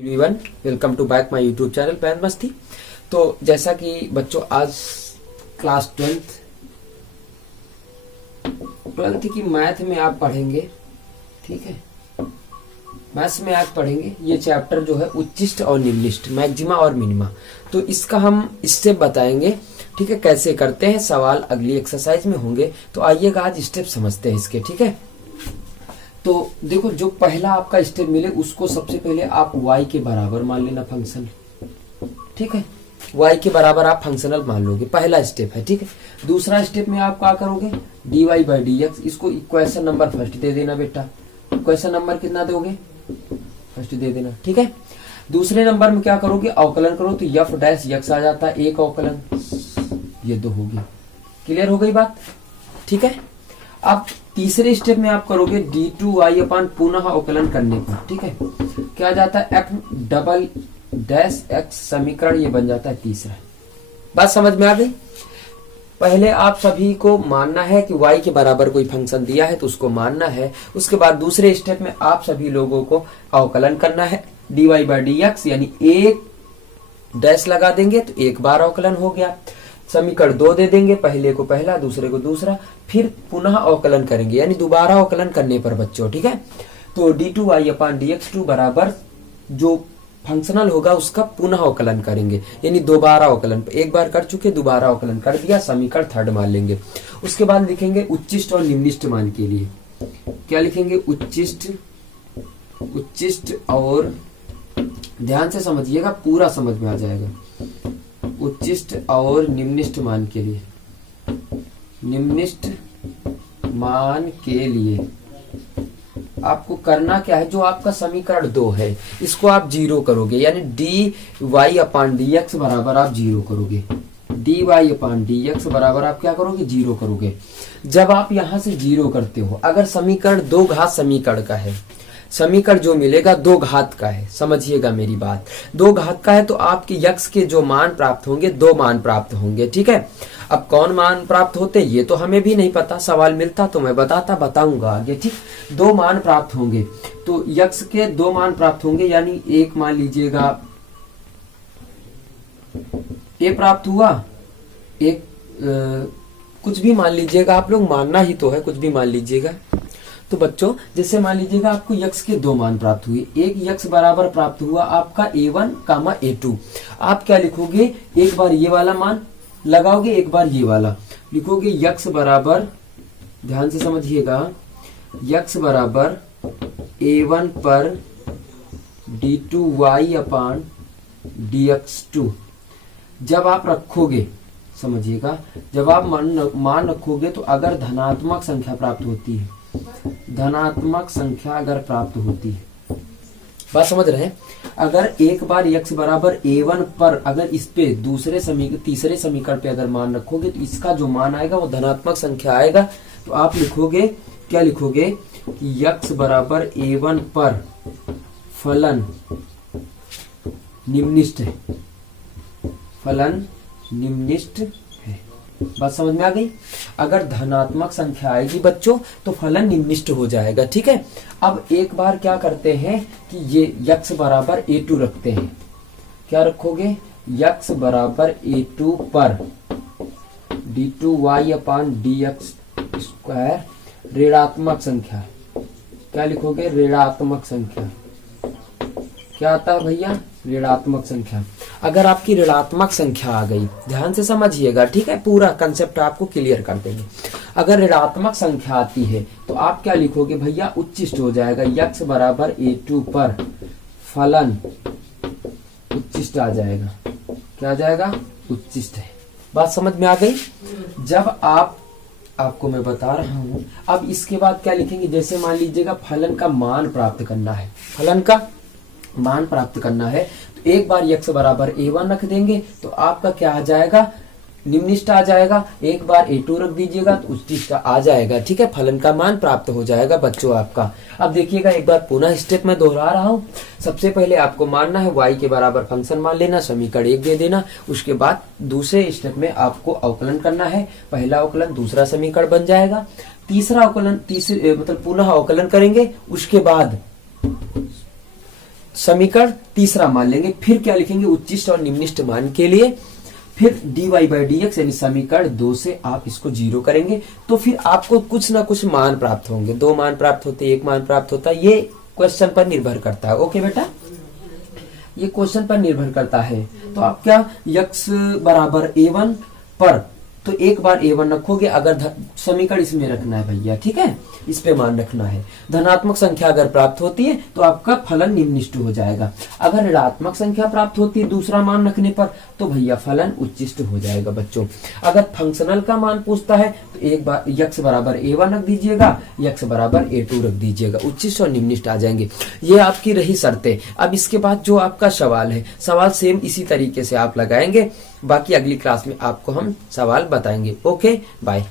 Everyone, welcome to back my YouTube channel पैन मस्ती। तो जैसा कि बच्चों आज क्लास 12th की मैथ में आप पढ़ेंगे, ठीक है। मैथ्स में आज पढ़ेंगे ये चैप्टर जो है उच्चिष्ट और निम्निष्ट, मैक्सिमा और मिनिमा। तो इसका हम स्टेप बताएंगे, ठीक है, कैसे करते हैं। सवाल अगली एक्सरसाइज में होंगे, तो आइएगा आज स्टेप समझते हैं इसके, ठीक है। तो देखो, जो पहला आपका स्टेप मिले उसको सबसे पहले आप y के बराबर मान लेना फंक्शन, ठीक है। y के बराबर आप फंक्शनल मान लोगे, पहला स्टेप है, ठीक है। दूसरा स्टेप में आप क्या करोगे, dy/dx, इसको इक्वेशन नंबर फर्स्ट दे देना बेटा। इक्वेशन नंबर कितना दोगे, फर्स्ट दे देना, ठीक है। दूसरे नंबर में क्या करोगे, अवकलन करो तो f' आ जाता है, एक अवकलन, ये दो हो गया। क्लियर हो गई बात, ठीक है। अब तीसरे स्टेप में आप करोगे d2y अपान पुनः अवकलन करने पर, ठीक है, क्या जाता है f'(x) समीकरण, ये बन जाता है तीसरा। बात समझ में आ गई। पहले आप सभी को मानना है कि y के बराबर कोई फंक्शन दिया है तो उसको मानना है। उसके बाद दूसरे स्टेप में आप सभी लोगों को अवकलन करना है dy/dx, यानी एक डैश लगा देंगे तो एक बार अवकलन हो गया। समीकरण 2 दे देंगे, पहले को पहला दूसरे को दूसरा, फिर पुनः अवकलन करेंगे, यानी दोबारा अवकलन करने पर बच्चों, ठीक है। तो d2y अपान dx2 बराबर जो फंक्शनल होगा उसका पुनः अवकलन करेंगे, यानी दोबारा अवकलन। एक बार कर चुके, दोबारा अवकलन कर दिया, समीकरण थर्ड मान लेंगे। उसके बाद लिखेंगे उच्चिष्ट और निम्निष्ट मान के लिए। क्या लिखेंगे, उच्चिष्ट और, ध्यान से समझिएगा, पूरा समझ में आ जाएगा। उच्चिष्ट और निम्निष्ट मान के लिए, निम्निष्ट मान के लिए आपको करना क्या है, जो आपका समीकरण 2 है इसको आप जीरो करोगे, यानी dy अपान dx बराबर आप जीरो करोगे। dy अपान dx बराबर आप क्या करोगे, जीरो करोगे। जब आप यहां से जीरो करते हो, अगर समीकरण 2 घात समीकरण का है, समीकरण जो मिलेगा 2 घात का है, समझिएगा मेरी बात, 2 घात का है, तो आपके यक्ष के जो मान प्राप्त होंगे 2 मान प्राप्त होंगे, ठीक है। अब कौन मान प्राप्त होते ये तो हमें भी नहीं पता, सवाल मिलता तो मैं बताऊंगा आगे, ठीक। 2 मान प्राप्त होंगे, तो यक्ष के 2 मान प्राप्त होंगे, यानी एक मान लीजिएगा ए प्राप्त हुआ, एक कुछ भी मान लीजिएगा, आप लोग मानना ही तो है, कुछ भी मान लीजिएगा। तो बच्चों जैसे मान लीजिएगा आपको यक्ष के 2 मान प्राप्त हुए, एक यक्ष बराबर प्राप्त हुआ आपका a1, a2। आप क्या लिखोगे, एक बार ये वाला मान लगाओगे, एक बार ये वाला लिखोगे। यक्ष बराबर, ध्यान से समझिएगा, यक्ष बराबर a1 पर d2y अपान dx2। जब आप रखोगे, समझिएगा, जब आप मान रखोगे तो अगर धनात्मक संख्या प्राप्त होती है, धनात्मक संख्या अगर प्राप्त होती है, बात समझ रहे हैं। अगर एक बार x बराबर a1 पर अगर इस पे तीसरे समीकरण पे अगर मान रखोगे तो इसका जो मान आएगा वो धनात्मक संख्या आएगा। तो आप लिखोगे, क्या लिखोगे कि x बराबर a1 पर फलन निम्निष्ट है, फलन निम्निष्ट है। बात समझ में आ गई। अगर धनात्मक संख्या आएगी बच्चों तो फलन निम्निष्ट हो जाएगा, ठीक है। अब एक बार क्या करते हैं कि ये यक्ष बराबर a2 रखते हैं। क्या रखोगे, यक्ष बराबर a2 पर d2y अपान dx2 ऋणात्मक संख्या। क्या लिखोगे, ऋणात्मक संख्या। क्या आता है भैया, ऋणात्मक संख्या। अगर आपकी ऋणात्मक संख्या आ गई, ध्यान से समझिएगा, ठीक है, पूरा कंसेप्ट आपको क्लियर कर देंगे। अगर ऋणात्मक संख्या आती है तो आप क्या लिखोगे भैया, उच्चिष्ट हो जाएगा। यक्ष बराबर a2 पर फलन उच्चिष्ट आ जाएगा। क्या आ जाएगा, उच्चिष्ट है। बात समझ में आ गई। जब आपको मैं बता रहा हूं, अब इसके बाद क्या लिखेंगे, जैसे मान लीजिएगा फलन का मान प्राप्त करना है, फलन का मान प्राप्त करना है, तो एक बार यक्ष बराबर a1 रख देंगे तो आपका क्या आ जाएगा, निम्निष्ट आ जाएगा। एक बार a2 रख दीजिएगा तो उच्चिष्ट आ जाएगा, ठीक है। फलन का मान प्राप्त हो जाएगा बच्चों आपका। अब देखिएगा, एक बार पुनः स्टेप में दोहरा रहा हूं। सबसे पहले आपको मानना है y के बराबर फंक्शन मान लेना, समीकरण 1 दे देना। उसके बाद दूसरे स्टेप में आपको अवकलन करना है, पहला अवकलन दूसरा समीकरण बन जाएगा। तीसरा अवकलन, मतलब पुनः अवकलन करेंगे। उसके बाद समीकरण तीसरा मान लेंगे, फिर क्या लिखेंगे उच्चिष्ट और निम्निष्ट मान के लिए, फिर dy बाई डी एक्स यानी समीकरण 2 से आप इसको 0 करेंगे तो फिर आपको कुछ ना कुछ मान प्राप्त होंगे। 2 मान प्राप्त होते, 1 मान प्राप्त होता है, ये क्वेश्चन पर निर्भर करता है। ओके बेटा, ये क्वेश्चन पर निर्भर करता है। तो आप क्या x बराबर a1 पर तो एक बार a1 रखोगे, अगर समीकरण इसमें रखना है भैया, ठीक है, इस पे मान रखना है। धनात्मक संख्या अगर प्राप्त होती है तो आपका फलन निम्निष्ट हो जाएगा। अगर ऋणात्मक संख्या प्राप्त होती है दूसरा मान रखने पर तो भैया फलन उच्चिष्ट हो जाएगा बच्चों। अगर फंक्शनल का मान पूछता है तो एक बार x बराबर a1 रख दीजिएगा, x बराबर a2 रख दीजिएगा, उच्चिष्ट और निम्निष्ट आ जाएंगे। ये आपकी रही शर्तें। अब इसके बाद जो आपका सवाल है, सवाल सेम इसी तरीके से आप लगाएंगे, बाकी अगली क्लास में आपको हम सवाल बताएंगे। Okay bye.